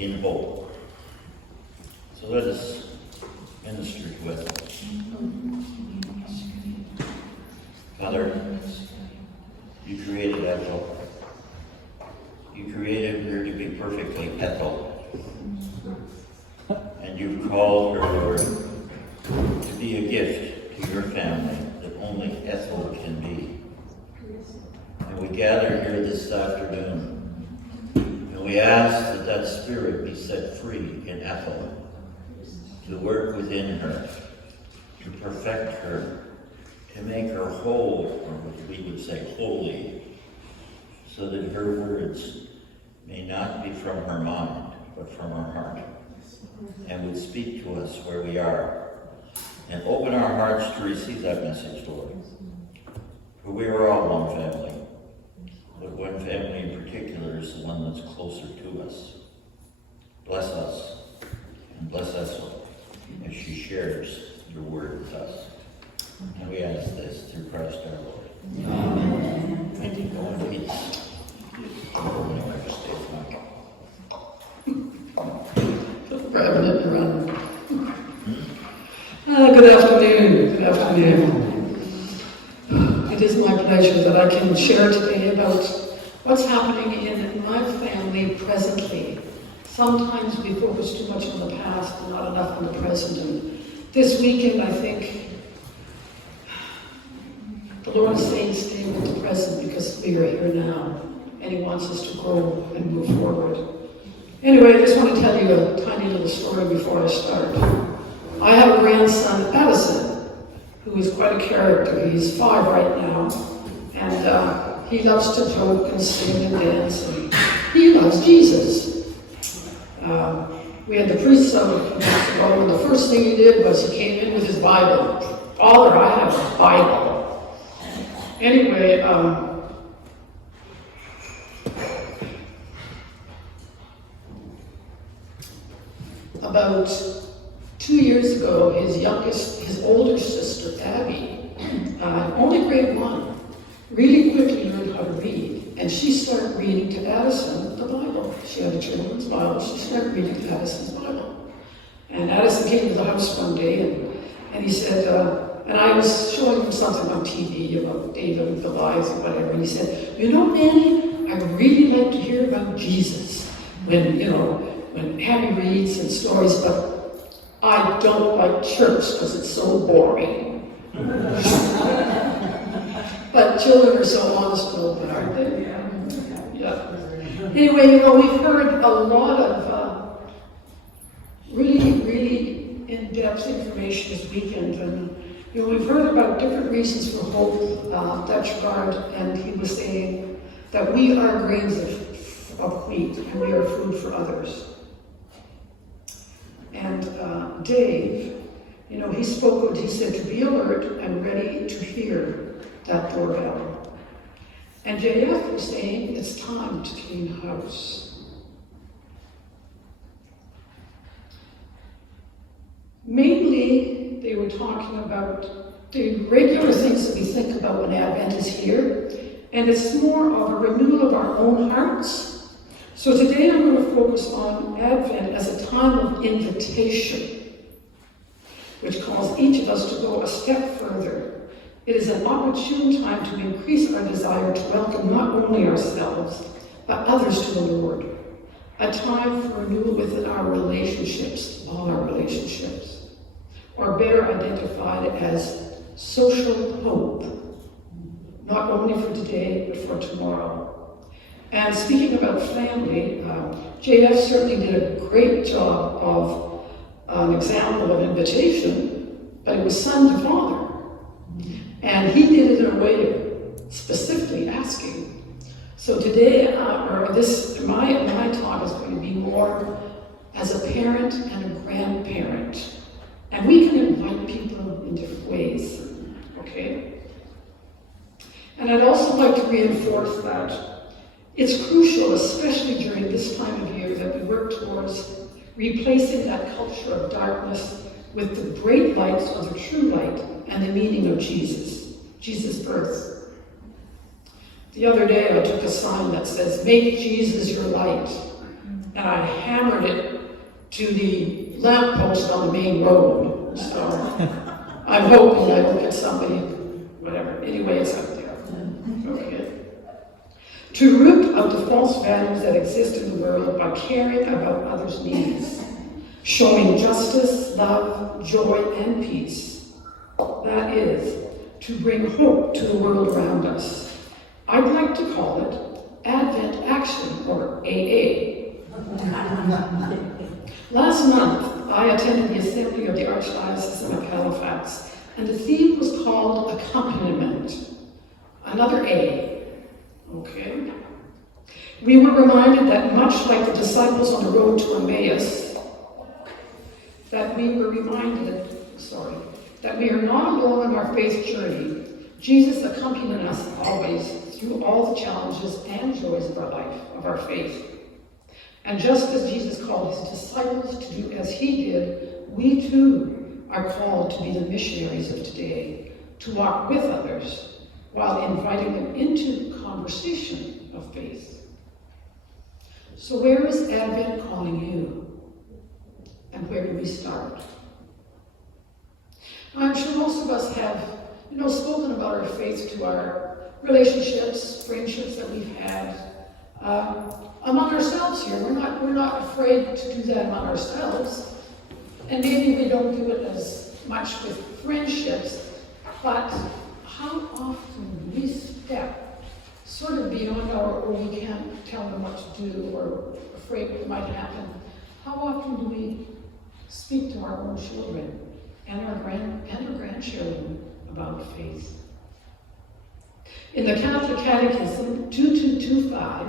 in hope. So let us minister to it. Father, you created Ethel. You created her to be perfectly Ethel. And you've called her, Lord, to be a gift to your family that only Ethel can be. And we gather here this afternoon, and we ask that that spirit be set free in Ethel, to work within her, to perfect her, to make her whole, or what we would say holy, so that her words may not be from her mind, but from her heart, and would speak to us where we are, and open our hearts to receive that message, Lord. For we are all one family, but one family in particular is the one that's closer to us. Bless us, and bless Ethel as she shares your word with us. And we ask this through Christ our Lord. Amen. Thank you. Go in peace. Reverend Run. Good afternoon. Good afternoon. It is my pleasure that I can share today about what's happening in my family presently. Sometimes we focus too much on the past and not enough on the present. And this weekend, I think, the Lord is saying stay with the present because we are here now. And He wants us to grow and move forward. Anyway, I just want to tell you a tiny little story before I start. I have a grandson, Addison, who is quite a character. He's 5 right now. And he loves to joke and sing and dance. And he loves Jesus. We had the priest some months ago, and the first thing he did was he came in with his Bible. Father, I have a Bible. Anyway, about 2 years ago, his older sister, Abby, only grade 1, really quickly learned how to read. And she started reading to Addison the Bible. She had a children's Bible. She started reading to Addison's Bible. And Addison came to the house one day, and he said, and I was showing him something on TV about David and Goliath or whatever, and he said, you know, Manny, I really like to hear about Jesus when Abby reads and stories, but I don't like church because it's so boring. But children are so honest and open, aren't they? Yeah. Anyway, we've heard a lot of really, really in-depth information this weekend, and we've heard about different reasons for hope. Dutchgard, and he was saying that we are grains of wheat, and we are food for others. And Dave, he spoke, he said to be alert and ready to hear that doorbell. And JF was saying it's time to clean house. Mainly, they were talking about the regular things that we think about when Advent is here, and it's more of a renewal of our own hearts. So today I'm going to focus on Advent as a time of invitation, which calls each of us to go a step further. It is an opportune time to increase our desire to welcome not only ourselves, but others to the Lord. A time for renewal within our relationships, all our relationships, or better identified as social hope, not only for today, but for tomorrow. And speaking about family, JF certainly did a great job of an example of invitation, but it was son to father. And he did it in a way of specifically asking. So today, my talk is going to be more as a parent and a grandparent. And we can invite people in different ways, okay? And I'd also like to reinforce that it's crucial, especially during this time of year, that we work towards replacing that culture of darkness with the great lights of the true light and the meaning of Jesus' birth. The other day I took a sign that says, "Make Jesus your light." And and I hammered it to the lamppost on the main road. So I'm hoping I will get somebody, whatever. Anyway, it's up there. Okay. To root out the false values that exist in the world by caring about others' needs, showing justice, love, joy, and peace. That is, to bring hope to the world around us. I'd like to call it Advent Action, or AA. Last month, I attended the Assembly of the Archdiocese of Halifax, and the theme was called Accompaniment. Another A. Okay. We were reminded that much like the disciples on the road to Emmaus, that we are not alone in our faith journey. Jesus accompanying us always through all the challenges and joys of our life, of our faith. And just as Jesus called his disciples to do as he did, we too are called to be the missionaries of today, to walk with others while inviting them into conversation of faith. So where is Advent calling you? And where do we start? I'm sure most of us have, spoken about our faith to our relationships, friendships that we've had among ourselves here. We're not afraid to do that among ourselves, and maybe we don't do it as much with friendships. But how often do we step sort of beyond or we can't tell them what to do or afraid what might happen? How often do we speak to our own children and our grandchildren about faith? In the Catholic Catechism 2225,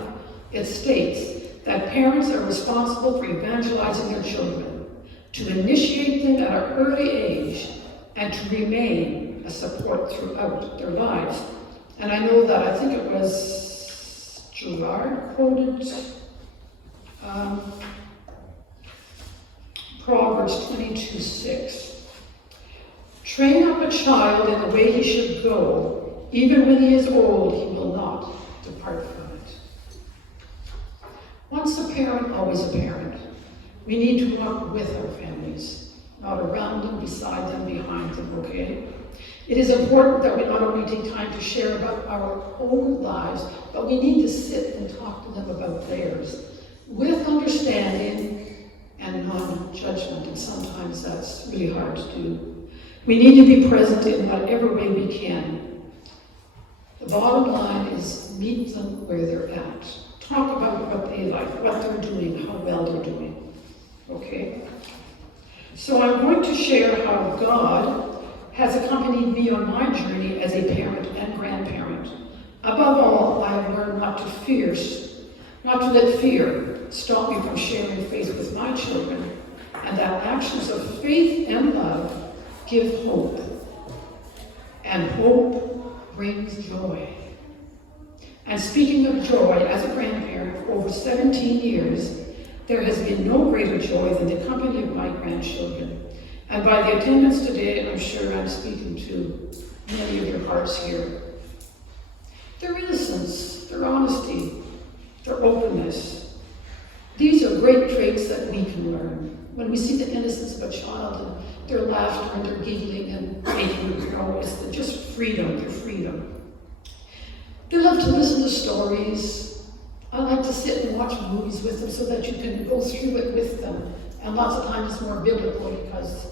it states that parents are responsible for evangelizing their children, to initiate them at an early age, and to remain a support throughout their lives. And I know that, I think it was Gerard quoted Proverbs 22:6. Train up a child in the way he should go, even when he is old, he will not depart from it. Once a parent, always a parent. We need to walk with our families, not around them, beside them, behind them, okay? It is important that we not only take time to share about our own lives, but we need to sit and talk to them about theirs, with understanding and non-judgment, and sometimes that's really hard to do. We need to be present in whatever way we can. The bottom line is meet them where they're at. Talk about what they like, what they're doing, how well they're doing. Okay? So I'm going to share how God has accompanied me on my journey as a parent and grandparent. Above all, I have learned not to let fear stop me from sharing faith with my children, and that actions of faith and love give hope, and hope brings joy. And speaking of joy, as a grandparent for over 17 years, there has been no greater joy than the company of my grandchildren. And by the attendance today, I'm sure I'm speaking to many of your hearts here. Their innocence, their honesty, their openness, these are great traits that we can learn. When we see the innocence of a child and their laughter and their giggling and making them grow, it's just freedom, their freedom. They love to listen to stories. I like to sit and watch movies with them so that you can go through it with them. And lots of times it's more biblical because,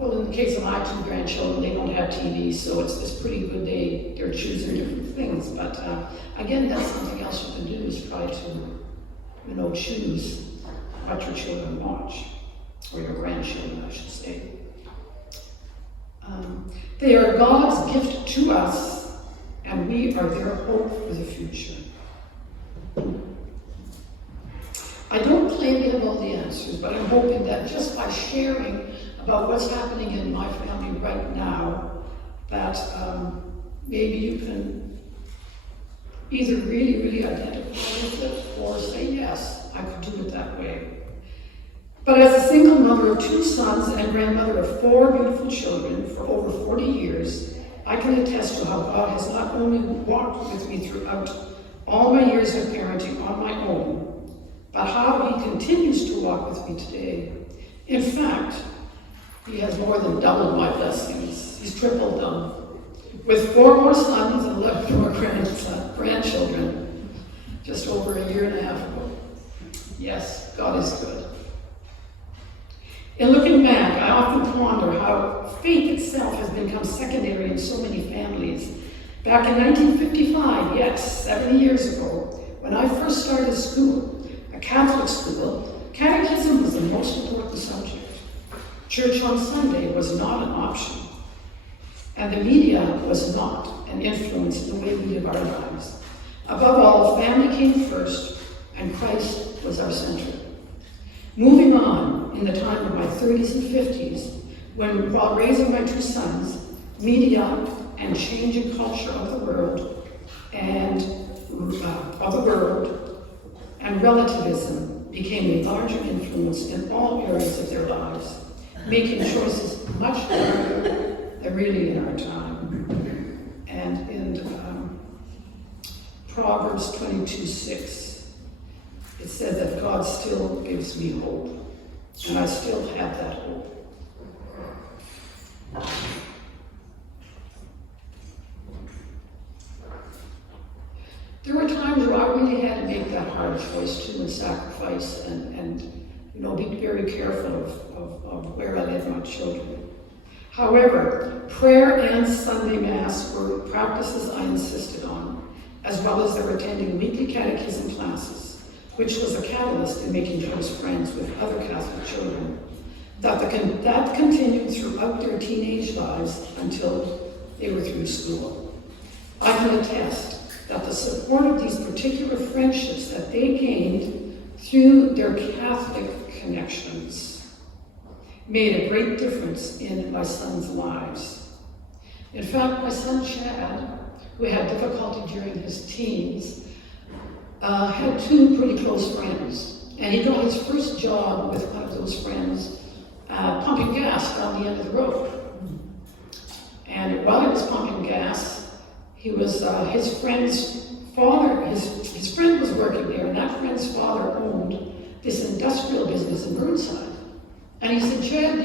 in the case of my two grandchildren, they don't have TV, so it's pretty good they're choosing different things. But again, that's something else you can do is try to, choose what your children watch, or your grandchildren, I should say. They are God's gift to us, and we are their hope for the future. I don't claim to have all the answers, but I'm hoping that just by sharing about what's happening in my family right now, that maybe you can either really, really identify with it or say, yes, I could do it that way. But as a single mother of 2 sons and grandmother of 4 beautiful children for over 40 years, I can attest to how God has not only walked with me throughout all my years of parenting on my own, but how he continues to walk with me today. In fact, he has more than doubled my blessings. He's tripled them. With 4 more sons and 11 more grandchildren, just over a year and a half ago. Yes, God is good. In looking back, I often ponder how faith itself has become secondary in so many families. Back in 1955, yes, 70 years ago, when I first started school, a Catholic school, catechism was the most important subject. Church on Sunday was not an option. And the media was not an influence in the way we live our lives. Above all, family came first, and Christ was our center. Moving on, in the time of my 30s and 50s, while raising my 2 sons, media and changing culture of the world and relativism became a larger influence in all areas of their lives, making choices much harder than really in our time. And in Proverbs 22:6, it said that God still gives me hope, and I still have that hope. There were times where I really had to make that hard choice too, and sacrifice, and be very careful of where I led my children. However, prayer and Sunday Mass were practices I insisted on, as well as their attending weekly catechism classes, which was a catalyst in making close friends with other Catholic children. That continued throughout their teenage lives until they were through school. I can attest that the support of these particular friendships that they gained through their Catholic connections made a great difference in my sons' lives. In fact, my son Chad, who had difficulty during his teens, had 2 pretty close friends. And he got his first job with one of those friends pumping gas down the end of the road. And while he was pumping gas, he was his friend's father, his friend was working there, and that friend's father owned this industrial business in Burnside. And he said, Chad,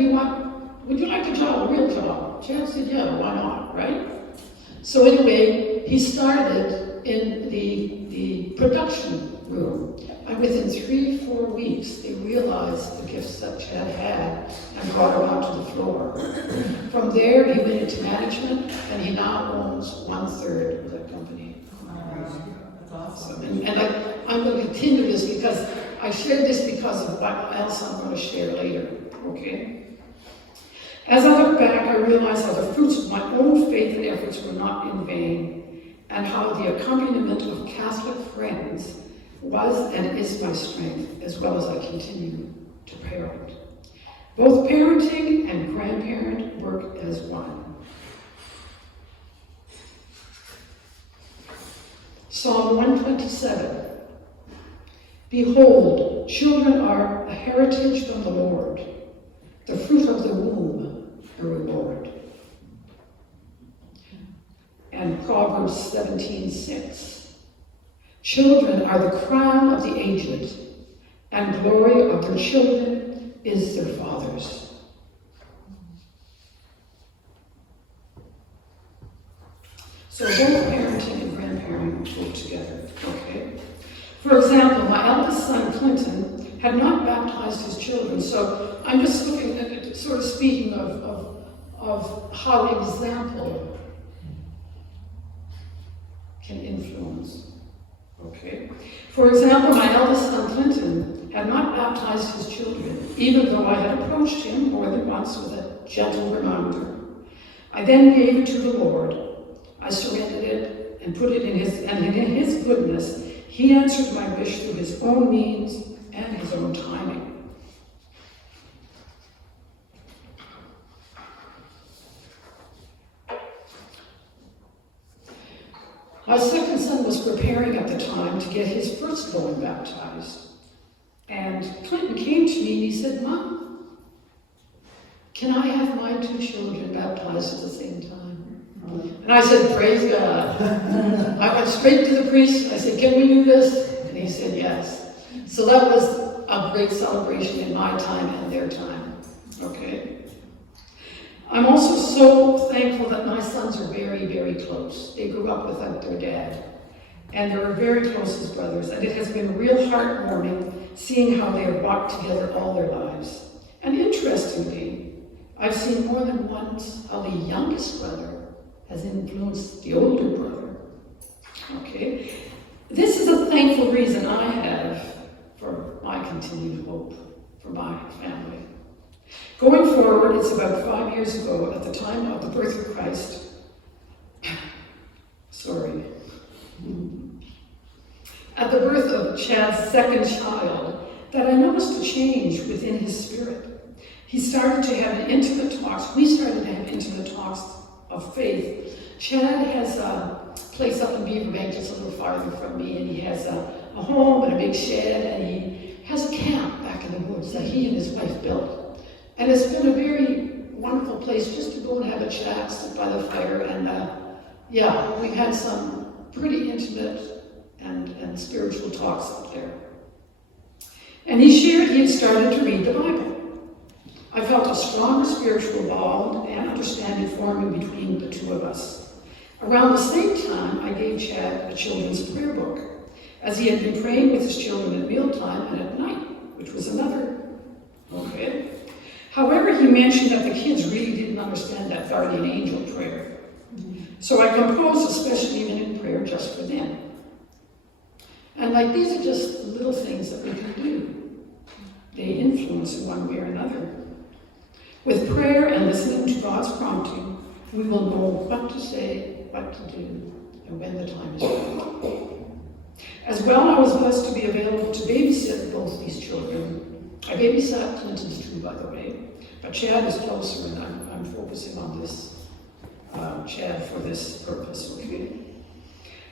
would you like a job, a real job? Chad said, yeah, why not, right? So anyway, he started in the production room. And within 3-4 weeks, they realized the gifts that Chad had and brought him out to the floor. From there, he went into management, and he now owns 1/3 of that company. That's awesome. And I'm going to continue this because I shared this because of what else I'm going to share later, okay? As I look back, I realize how the fruits of my own faith and efforts were not in vain, and how the accompaniment of Catholic friends was and is my strength, as well as I continue to parent. Both parenting and grandparent work as one. Psalm 127. Behold, children are a heritage from the Lord, the fruit of the womb, a reward. And Proverbs 17:6. Children are the crown of the aged, and glory of their children is their fathers. So both parenting and grandparenting work together, okay? For example, my eldest son, Clinton, had not baptized his children, so I'm just looking at it, sort of speaking of how example can influence. Okay. For example, my eldest son, Clinton, had not baptized his children, even though I had approached him more than once with a gentle reminder. I then gave it to the Lord. I surrendered it and put it in his goodness, he answered my wish through his own means and his own timing. My second son was preparing at the time to get his firstborn baptized. And Clinton came to me and he said, Mom, can I have my 2 children baptized at the same time? And I said, praise God. I went straight to the priest. I said, can we do this? And he said, yes. So that was a great celebration in my time and their time, okay? I'm also so thankful that my sons are very, very close. They grew up without their dad, and they were very close as brothers, and it has been real heartwarming seeing how they have walked together all their lives. And interestingly, I've seen more than once how the youngest brother has influenced the older brother, okay? This is a thankful reason I have for my continued hope for my family. Going forward, it's about 5 years ago, at the time of the birth of Christ, at the birth of Chad's second child, that I noticed a change within his spirit. He started to have intimate talks. We started to have intimate talks of faith. Chad has a place up in Beaver Bank, just a little farther from me, and he has a home and a big shed, and he has a camp back in the woods that he and his wife built. And it's been a very wonderful place just to go and have a chat, sit by the fire, and yeah, we've had some pretty intimate and spiritual talks up there. And he shared he had started to read the Bible. I felt a stronger spiritual bond and understanding forming between the two of us. Around the same time, I gave Chad a children's prayer book, as he had been praying with his children at mealtime and at night, which was another, okay? However, he mentioned that the kids really didn't understand that guardian angel prayer. So I composed a special evening prayer just for them. And like, these are just little things that we can do. They influence in one way or another. With prayer and listening to God's prompting, we will know what to say, what to do, and when the time is right. As well, I was blessed to be available to babysit both these children. I babysat Clinton's too, by the way, but Chad is closer, and I'm focusing on this Chad for this purpose, okay?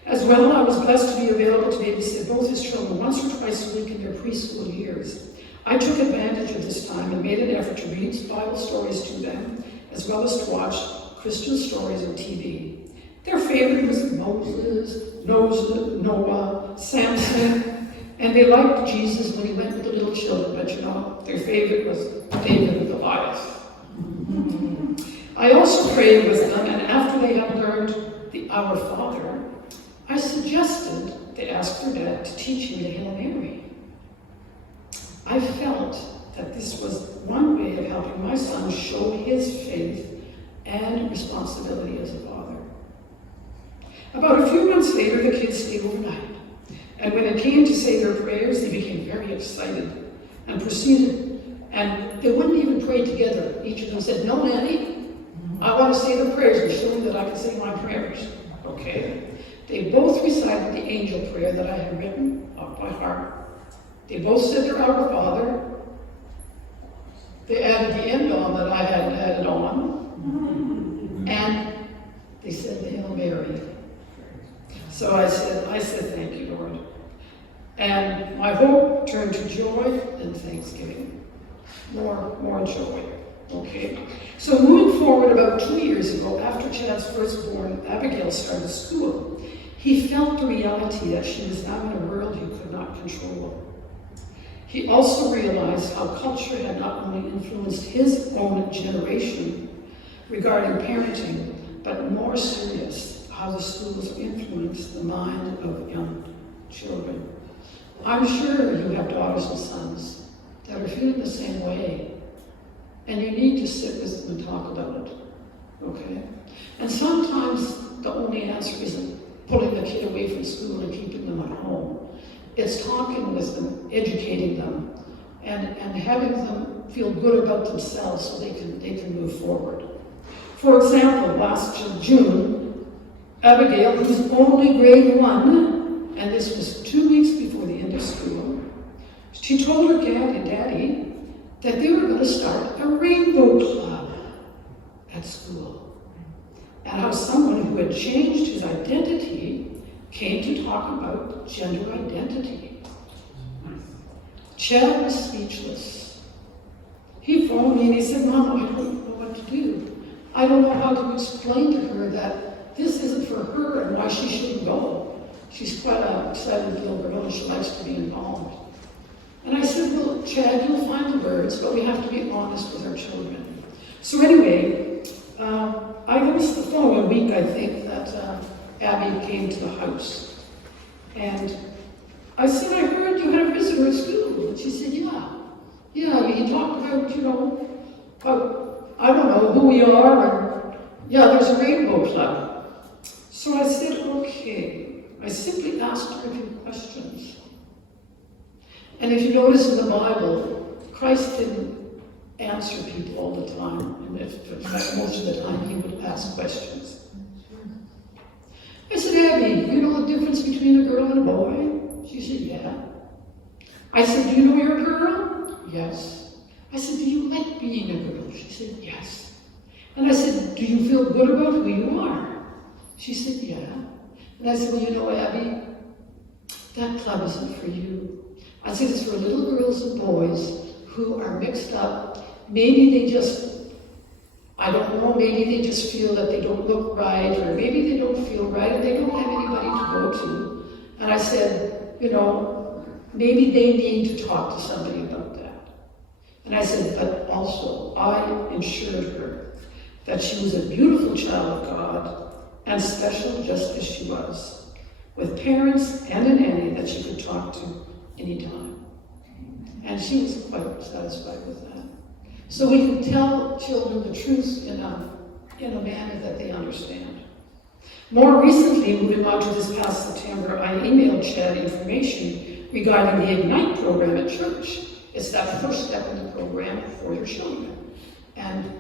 As well, I was blessed to be available to babysit both his children once or twice a week in their preschool years. I took advantage of this time and made an effort to read Bible stories to them, as well as to watch Christian stories on TV. Their favorite was Moses, Noah, Samson, and they liked Jesus when he went with the little children, but you know, their favorite was David and Goliath. I also prayed with them, and after they had learned the Our Father, I suggested they ask their dad to teach me the Hail Mary. I felt that this was one way of helping my son show his faith and responsibility as a father. About a few months later, the kids stayed overnight, and when it came to say their prayers, they became very excited and proceeded, and they wouldn't even pray together. Each of them said, "No, Nanny, I want to say the prayers and show me that I can say my prayers." Okay. They both recited the angel prayer that I had written off by heart. They both said their Our Father. They added the end on that I had added on. And they said the Hail Mary. So I said, "Thank you, Lord." And my hope turned to joy and thanksgiving. More joy. Okay. So moving forward, about 2 years ago, after Chad's firstborn, Abigail, started school, he felt the reality that she was now in a world he could not control. He also realized how culture had not only influenced his own generation regarding parenting, but more serious, how the schools influence the mind of young children. I'm sure you have daughters and sons that are feeling the same way, and you need to sit with them and talk about it, okay? And sometimes the only answer isn't pulling the kid away from school and keeping them at home. It's talking with them, educating them, and having them feel good about themselves so they can move forward. For example, last June, Abigail, who's only grade 1, and this was 2 weeks before the end of school, she told her daddy that they were going to start a rainbow club at school, and how someone who had changed his identity came to talk about gender identity. Chad was speechless. He phoned me and he said, "Mom, I don't know what to do. I don't know how to explain to her that this isn't for her and why she shouldn't go. She's quite a excited little girl and she likes to be involved." Chad, you'll find the words, but we have to be honest with our children. So anyway, it was the following week, I think, that Abby came to the house. And I said, I heard you had a visitor at school. And she said, yeah. Yeah, you talked about, about, I don't know, who we are, and yeah, there's a rainbow club. So I said, okay. I simply asked her a few questions. And if you notice in the Bible, Christ didn't answer people all the time. And in fact, most of the time he would ask questions. I said, Abby, you know the difference between a girl and a boy? She said, yeah. I said, do you know you're a girl? Yes. I said, do you like being a girl? She said, yes. And I said, do you feel good about who you are? She said, yeah. And I said, well, you know, Abby, that club isn't for you. I said, it's for little girls and boys who are mixed up. Maybe they just, I don't know, maybe they just feel that they don't look right, or maybe they don't feel right, and they don't have anybody to go to. And I said, maybe they need to talk to somebody about that. And I said, but also, I assured her that she was a beautiful child of God and special just as she was, with parents and a nanny that she could talk to anytime. And she was quite satisfied with that. So we can tell children the truth in a manner that they understand. More recently, moving on to this past September, I emailed Chad information regarding the Ignite program at church. It's that first step in the program for your children. And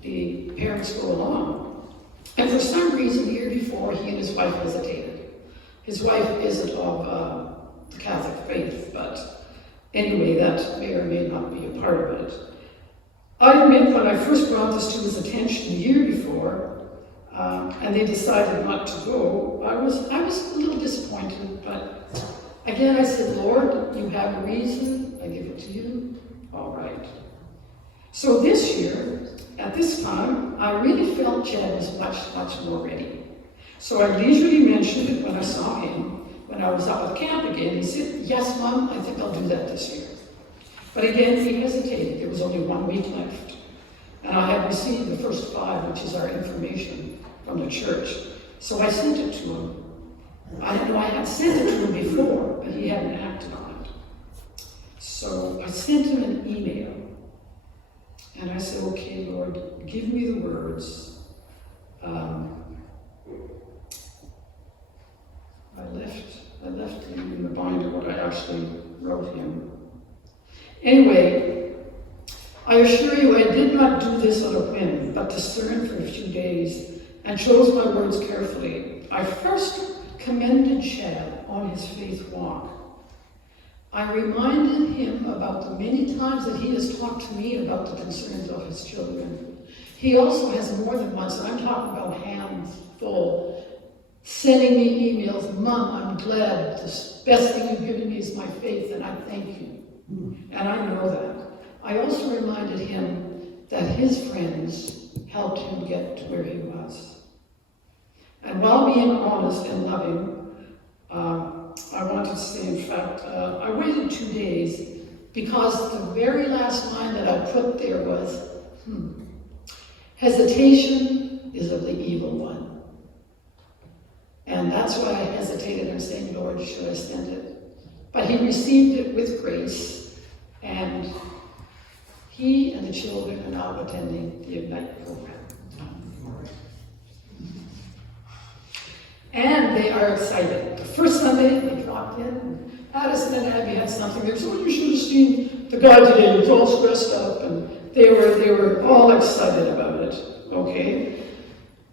the parents go along. And for some reason, the year before, he and his wife hesitated. His wife isn't of the Catholic faith, but anyway, that may or may not be a part of it. I admit when I first brought this to his attention the year before, and they decided not to go, I was a little disappointed, but again I said, Lord, you have a reason, I give it to you, all right. So this year, at this time, I really felt Chad was much, much more ready. So I leisurely mentioned it when I saw him, when I was out at camp again. He said, yes, Mom, I think I'll do that this year. But again, he hesitated. There was only 1 week left. And I had received the first 5, which is our information from the church. So I sent it to him. I had sent it to him before, but he hadn't acted on it. So I sent him an email. And I said, okay, Lord, give me the words. I left him in the binder what I actually wrote him. Anyway, I assure you I did not do this on a whim, but discerned for a few days and chose my words carefully. I first commended Chad on his faith walk. I reminded him about the many times that he has talked to me about the concerns of his children. He also has more than once, and I'm talking about hands full, sending me emails, Mom, I'm glad, the best thing you've given me is my faith, and I thank you. And I know that. I also reminded him that his friends helped him get to where he was. And while being honest and loving, I wanted to say, in fact, I waited 2 days because the very last line that I put there was, hesitation is of the evil one. And that's why I hesitated. I'm saying, Lord, should I send it? But he received it with grace, and he and the children are now attending the Ignite program. And they are excited. The first Sunday, they dropped in, and Addison and Abby had something. They said, oh, you should have seen the guy today. He was all stressed up, and they were all excited about it, okay?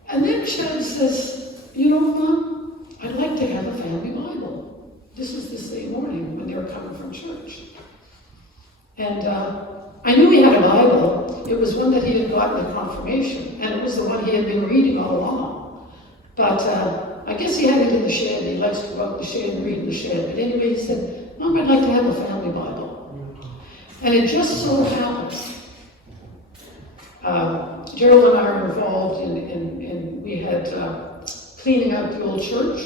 And then Chad says, Mom, I'd like to have a family Bible. This was the same morning when they were coming from church. And I knew he had a Bible. It was one that he had gotten at confirmation, and it was the one he had been reading all along. But I guess he had it in the shed. He likes to go out in the shed and read in the shed. But anyway, he said, Mom, I'd like to have a family Bible. And it just so happens, Gerald and I were involved in we had cleaning out the old church,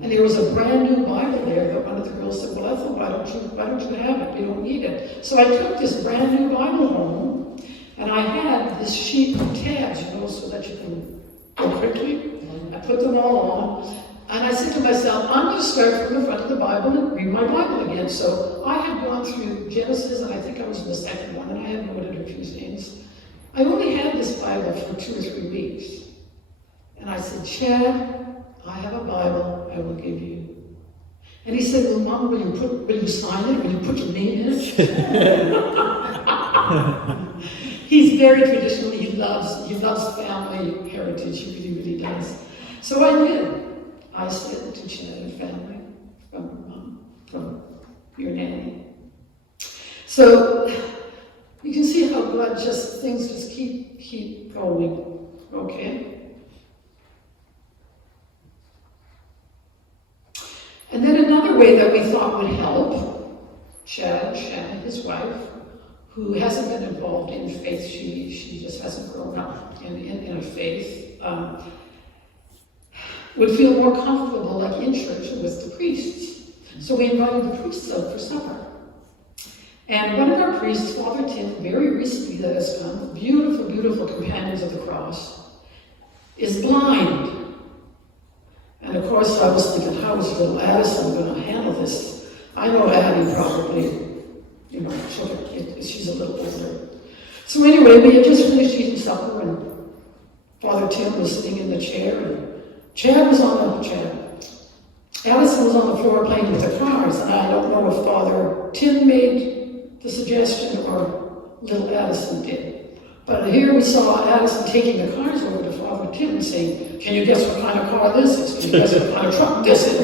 And there was a brand new Bible there that one of the girls said, well, Ethel, why don't you have it? We don't need it. So I took this brand new Bible home, and I had this sheet of tabs, so that you can go quickly. I put them all on, and I said to myself, I'm going to start from the front of the Bible and read my Bible again. So I had gone through Genesis, and I think I was in the second one, and I had noted a few things. I only had this Bible for 2 or 3 weeks. And I said, Chad, I have a Bible I will give you. And he said, well, Mom, will you sign it? Will you put your name in it? He's very traditional. He loves family heritage. He really, really does. So I did. I said to Chad and family from your nanny. So you can see how God things just keep going. Okay? And then another way that we thought would help, Shannon, his wife, who hasn't been involved in faith, she just hasn't grown up in a faith, would feel more comfortable like in church with the priests. So we invited the priests out for supper. And one of our priests, Father Tim, very recently that has come, beautiful, beautiful companions of the cross, is blind. And of course, I was thinking, how is little Addison going to handle this? I know Addie probably, she's a little older. So anyway, we had just finished eating supper, and Father Tim was sitting in the chair, and Addison was on the floor playing with the cars, and I don't know if Father Tim made the suggestion or little Addison did. But here we saw Addison taking the cars over to Father Tim and saying, can you guess what kind of car this is? Can you guess what kind of truck this is?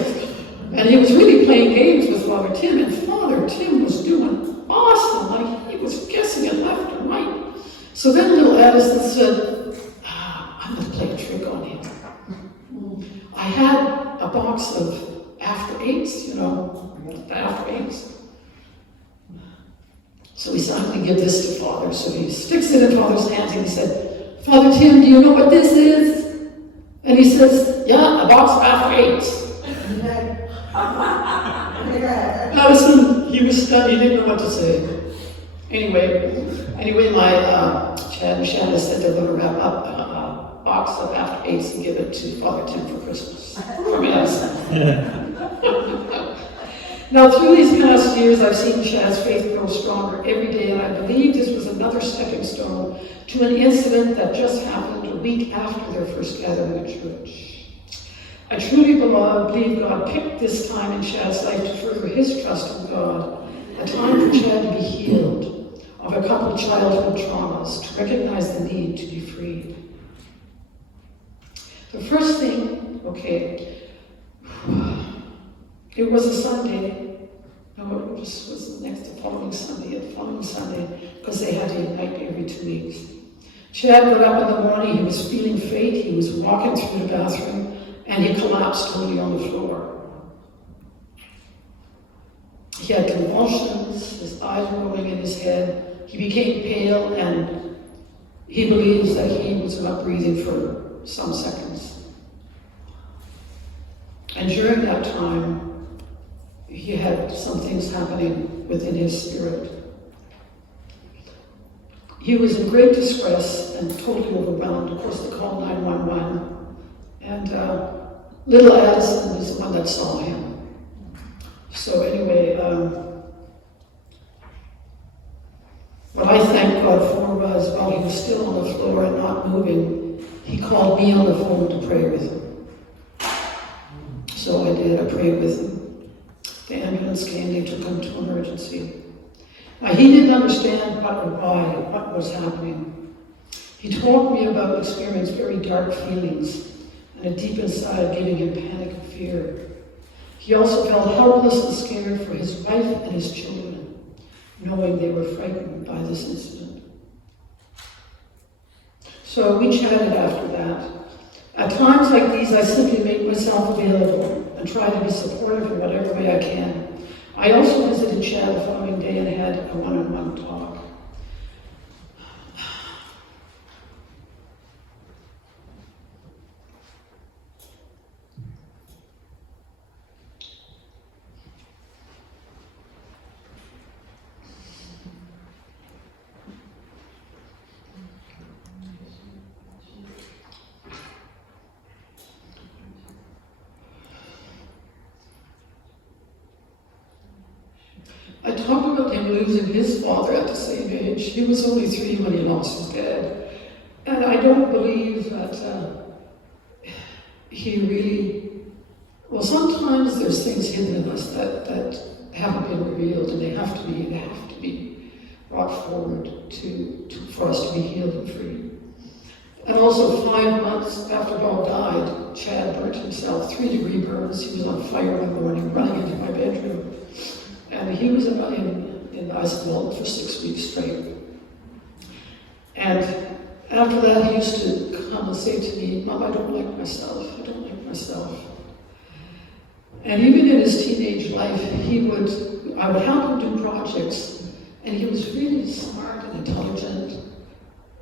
And he was really playing games with Father Tim, and Father Tim was doing awesome. Like, he was guessing it left and right. So then little Addison said, I'm going to play a trick on him. I had a box of after eights, the after eights. So we said, I'm going to give this to Father. So he sticks it in Father's hands and he said, Father Tim, do you know what this is? And he says, yeah, a box of after eights. Addison, he was stunned, he didn't know what to say. Anyway, my Chad and Shanna said they're going to wrap up a box of after eights and give it to Father Tim for Christmas. From Addison. Now, through these past years, I've seen Chad's faith grow stronger every day, and I believe this was another stepping stone to an incident that just happened a week after their first gathering at church. I truly believe God picked this time in Chad's life to further his trust in God, a time for Chad to be healed of a couple of childhood traumas, to recognize the need to be freed. The first thing, it was a Sunday. No, it was the following Sunday, because they had to unite every 2 weeks. Chad got up in the morning, he was feeling faint, he was walking through the bathroom, and he collapsed totally on the floor. He had convulsions, his eyes were going in his head, he became pale, and he believes that he was not breathing for some seconds. And during that time, he had some things happening within his spirit. He was in great distress and totally overwhelmed. Of course, they called 911. And little Addison is the one that saw him. So anyway, what I thank God for was, while he was still on the floor and not moving, he called me on the phone to pray with him. So I did. I prayed with him. The ambulance came, they took him to emergency. Now, he didn't understand what or why, what was happening. He told me about experiencing very dark feelings and a deep inside giving him panic and fear. He also felt helpless and scared for his wife and his children, knowing they were frightened by this incident. So we chatted after that. At times like these, I simply make myself available and try to be supportive in whatever way I can. I also visited Chad the following day and had a one-on-one talk. him losing his father at the same age. He was only 3 when he lost his dad. And I don't believe that he really, well, sometimes there's things hidden in us that haven't been revealed, and they have to be brought forward for us to be healed and free. And also 5 months after Bob died, Chad burnt himself, 3-degree burns. He was on fire one morning, running into my bedroom. And he was in ice for 6 weeks straight. And after that, he used to come and say to me, Mom, I don't like myself. I don't like myself. And even in his teenage life, I would help him do projects. And he was really smart and intelligent.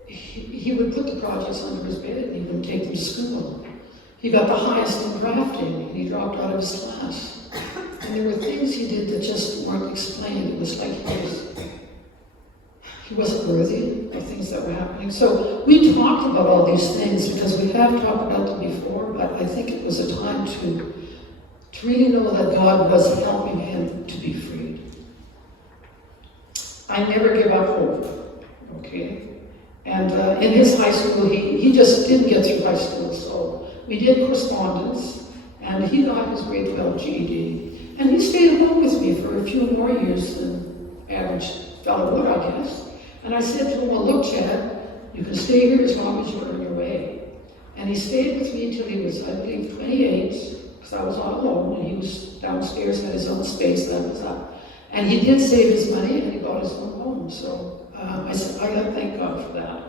He would put the projects under his bed and he wouldn't take them to school. He got the highest in drafting and he dropped out of his class. And there were things he did that just weren't explained. It was like he wasn't worthy of things that were happening. So we talked about all these things because we have talked about them before, but I think it was a time to really know that God was helping him to be freed. I never give up hope, okay? And in his high school, he just didn't get through high school, so we did correspondence, and he got his grade 12 GED. And he stayed home with me for a few more years than average fellow would, I guess. And I said to him, well, look, Chad, you can stay here as long as you earn your way. And he stayed with me until he was, I believe, 28, because I was all alone, and he was downstairs, had his own space, that was up. And he did save his money, and he bought his own home, so I said, I gotta thank God for that.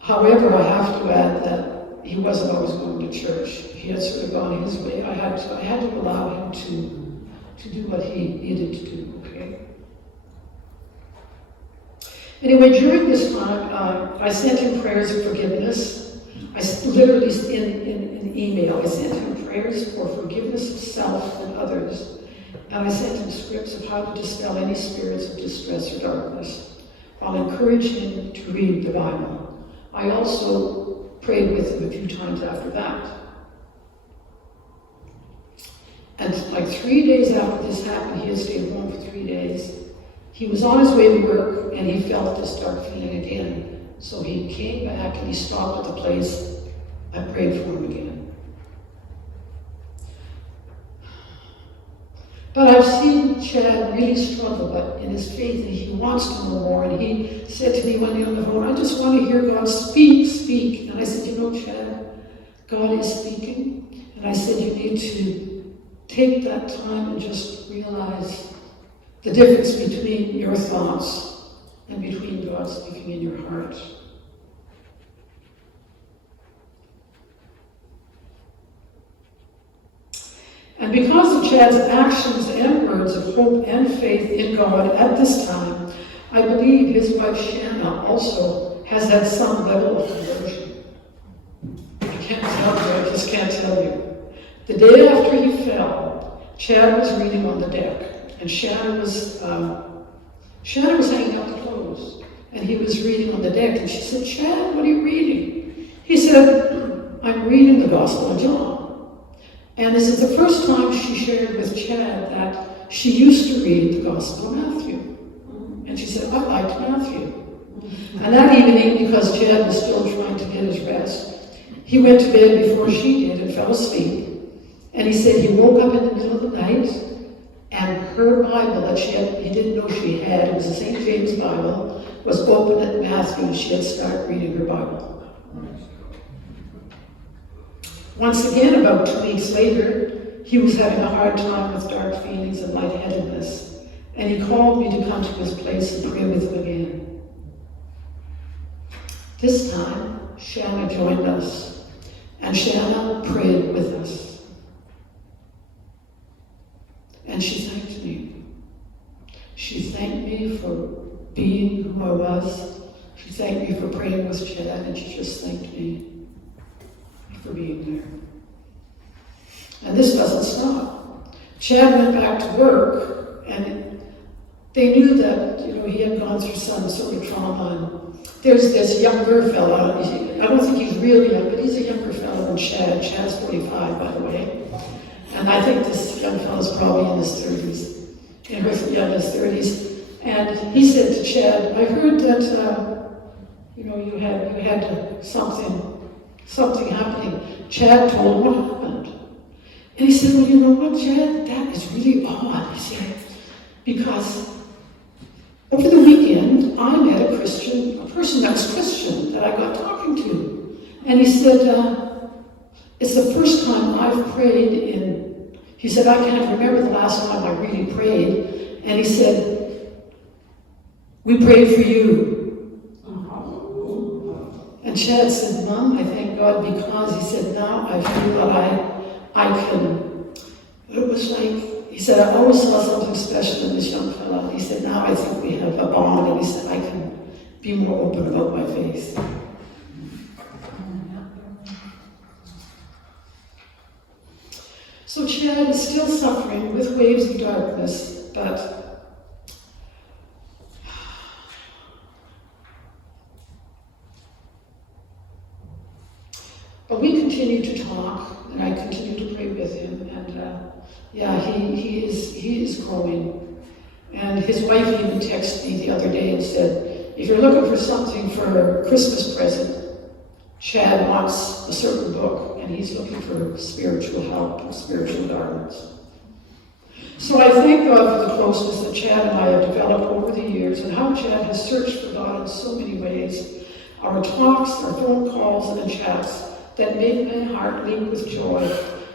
However, I have to add that he wasn't always going to church. He had sort of gone his way. I had to allow him to do what he needed to do, okay? Anyway, during this time, I sent him prayers of forgiveness. I literally, in email, I sent him prayers for forgiveness of self and others. And I sent him scripts of how to dispel any spirits of distress or darkness, while encouraging him to read the Bible. I also prayed with him a few times after that. And like 3 days after this happened, he had stayed home for 3 days. He was on his way to work, and he felt this dark feeling again. So he came back, and he stopped at the place. I prayed for him again. But I've seen Chad really struggle in his faith, and he wants to know more. And he said to me one day on the phone, I just want to hear God speak. And I said, you know, Chad, God is speaking. And I said, you need to take that time and just realize the difference between your thoughts and between God speaking in your heart. And because of Chad's actions and words of hope and faith in God at this time, I believe his wife Shanna also has had some level of conversion. I can't tell you, I just can't tell you. The day after he fell, Chad was reading on the deck, and Shanna was hanging up the clothes, and he was reading on the deck, and she said, Chad, what are you reading? He said, I'm reading the Gospel of John. And this is the first time she shared with Chad that she used to read the Gospel of Matthew. And she said, I liked Matthew. And that evening, because Chad was still trying to get his rest, he went to bed before she did and fell asleep. And he said he woke up in the middle of the night, and her Bible that he didn't know she had, it was the St. James Bible, was open at Matthew, and she had started reading her Bible. Once again, about 2 weeks later, he was having a hard time with dark feelings and lightheadedness, and he called me to come to his place and pray with him again. This time, Shanna joined us, and Shanna prayed with us. And she thanked me. She thanked me for being who I was. She thanked me for praying with Chad, and she just thanked me for being there. And this doesn't stop. Chad went back to work, and they knew that, he had gone through some sort of trauma. And there's this younger fellow, I don't think he's really young, but he's a younger fellow than Chad. Chad's 45, by the way. And I think this young fellow's probably in his 30s. in his 30s. And he said to Chad, I heard that, you had something happening. Chad told him what happened. And he said, well, you know what, Chad, that is really odd, he said, because over the weekend, I met a person that was Christian that I got talking to. And he said, it's the first time I've prayed he said, I can't remember the last time I really prayed. And he said, we prayed for you. And Chad said, Mom, I thank God because he said, now I feel that I can, it was like, he said, I always saw something special in this young fella. He said, now I think we have a bond. And he said, I can be more open about my faith. So Chad is still suffering with waves of darkness, but we continue to talk, and I continue to pray with him, and he is growing. And his wife even texted me the other day and said, if you're looking for something for a Christmas present, Chad wants a certain book, and he's looking for spiritual help and spiritual guidance. So I thank God for the closeness that Chad and I have developed over the years, and how Chad has searched for God in so many ways. Our talks, our phone calls, and chats that make my heart leap with joy.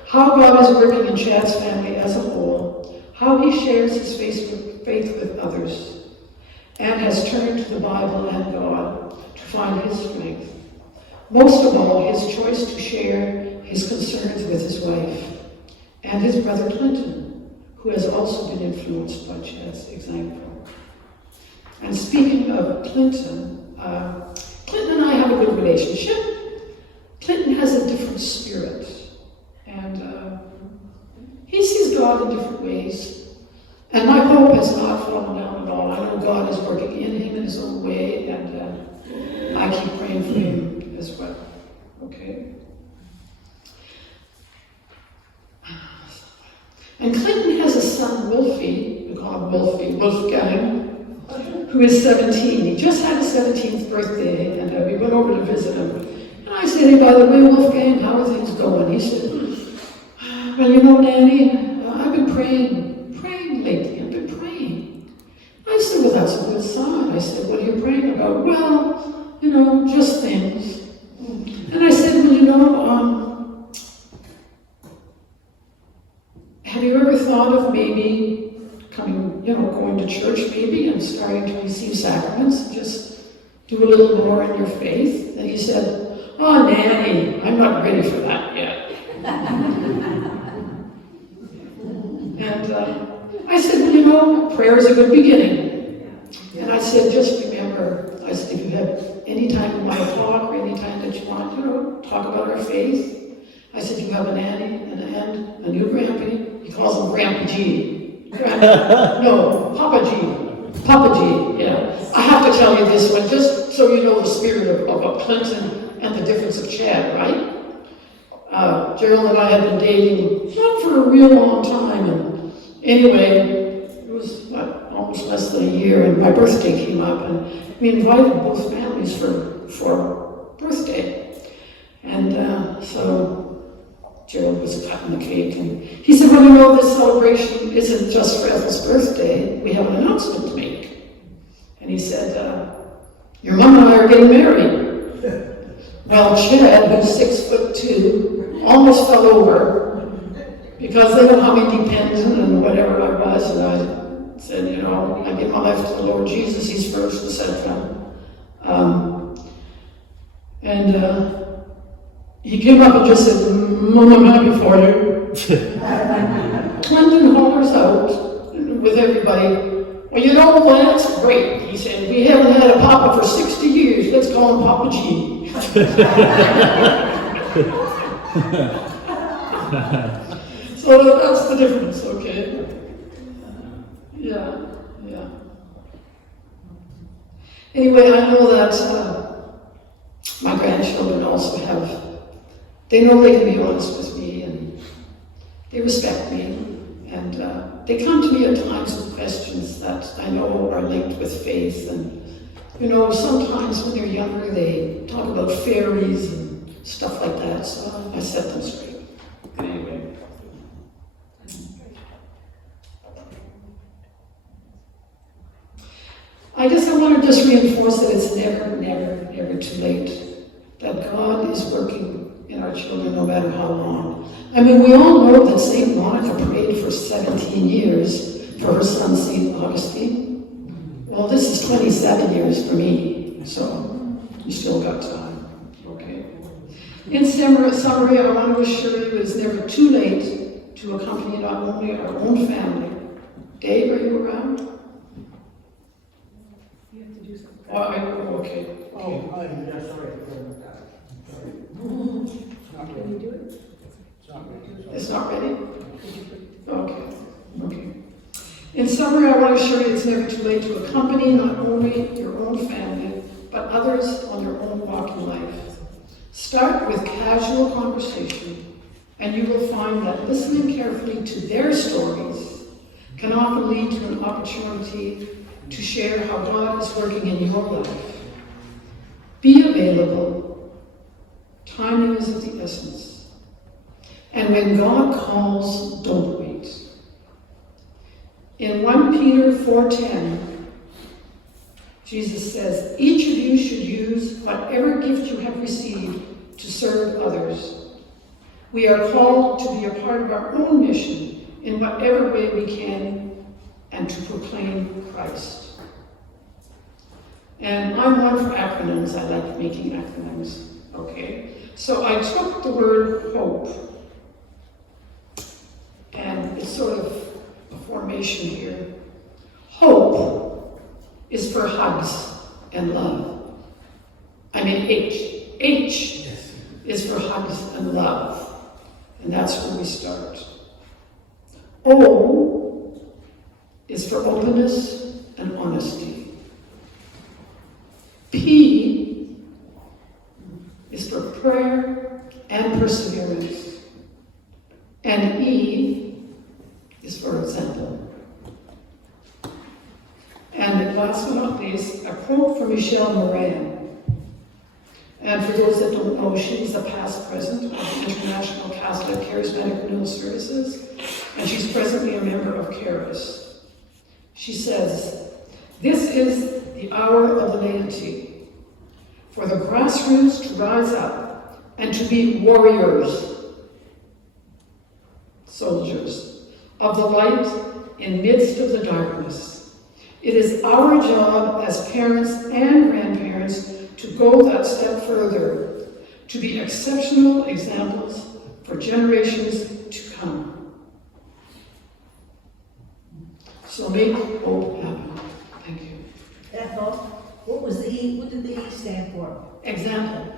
How God is working in Chad's family as a whole. How he shares his faith with others, and has turned to the Bible and God to find his strength. Most of all, his choice to share his concerns with his wife and his brother Clinton, who has also been influenced by Chad's example. And speaking of Clinton, Clinton and I have a good relationship. Clinton has a different spirit, and he sees God in different ways. And my hope has not fallen down at all. I know God is working in him in his own way, and I keep praying for him as well. Okay? And Clinton has a son, Wolfie, we call him Wolfgang, who is 17. He just had his 17th birthday, and we went over to visit him. And I said, hey, by the way, Wolfgang, how are things going? He said, well, you know, Nanny, I've been praying lately. I've been praying. I said, well, that's a good sign. I said, what are you praying about? Well, just things. And I said, well, have you ever thought of maybe going to church maybe and starting to receive sacraments, just do a little more in your faith? And he said, oh, Nanny, I'm not ready for that yet. And I said, well, prayer is a good beginning. And I said, just remember, I said, if you have any time you want to talk or any time that you want, talk about our faith. I said, you have a nanny, an aunt, a new grampy. He calls him Grampy G. No, Papa G. Papa G, yeah. I have to tell you this one, just so you know the spirit of Clinton and the difference of Chad, right? Gerald and I had been dating not for a real long time, and anyway, it was almost less than a year, and my birthday came up, and we invited both families for birthday. And so Gerald was cutting the cake, and he said, well, this celebration isn't just for Ethel's birthday, we have an announcement to make. And he said, your mom and I are getting married. Well, Chad, who's 6'2", almost fell over because they know how independent and whatever I was, and I said, I give my life to the Lord Jesus, he's first, etc. He came up and just said, Mom, I'm happy for you. Clinton hollers out with everybody, well, that's great. He said, we haven't had a Papa for 60 years, let's call him Papa G. So that's the difference, okay? Yeah. Anyway, I know that my grandchildren also they know they can be honest with me, and they respect me, And they come to me at times with questions that I know are linked with faith. And, you know, sometimes when they're younger, they talk about fairies and stuff like that. So I set them straight. Anyway. I guess I want to just reinforce that it's never, never, never too late. That God is working in our children no matter how long. I mean, we all know that St. Monica prayed for 17 years for her son, St. Augustine. Well, this is 27 years for me, so you still got time, okay? In summary, I want to assure you it's never too late to accompany not only our own family. Dave, are you around? You have to do something. Okay. Oh, yeah, sorry. Can you do it? It's not ready? Okay. In summary, I want to assure you it's never too late to accompany not only your own family, but others on their own walk in life. Start with casual conversation, and you will find that listening carefully to their stories can often lead to an opportunity to share how God is working in your life. Be available. Timing is of the essence. And when God calls, don't wait. In 1 Peter 4:10, Jesus says, each of you should use whatever gift you have received to serve others. We are called to be a part of our own mission in whatever way we can and to proclaim Christ. And I'm one for acronyms. I like making acronyms. Okay? So I took the word hope, and it's sort of a formation here. Hope is for hugs and love. I mean H. H is for hugs and love. And that's where we start. O is for openness and honesty. P is for prayer and perseverance. And E is for example. And last but not least, a quote from Michelle Moran. And for those that don't know, she was a past president of the International Catholic Charismatic Renewal Services, and she's presently a member of CARIS. She says, "This is the hour of the laity, for the grassroots to rise up and to be warriors, soldiers, of the light in midst of the darkness. It is our job as parents and grandparents to go that step further, to be exceptional examples for generations to come. So make hope happen." Thank you. Ethel, what did the E stand for? Example.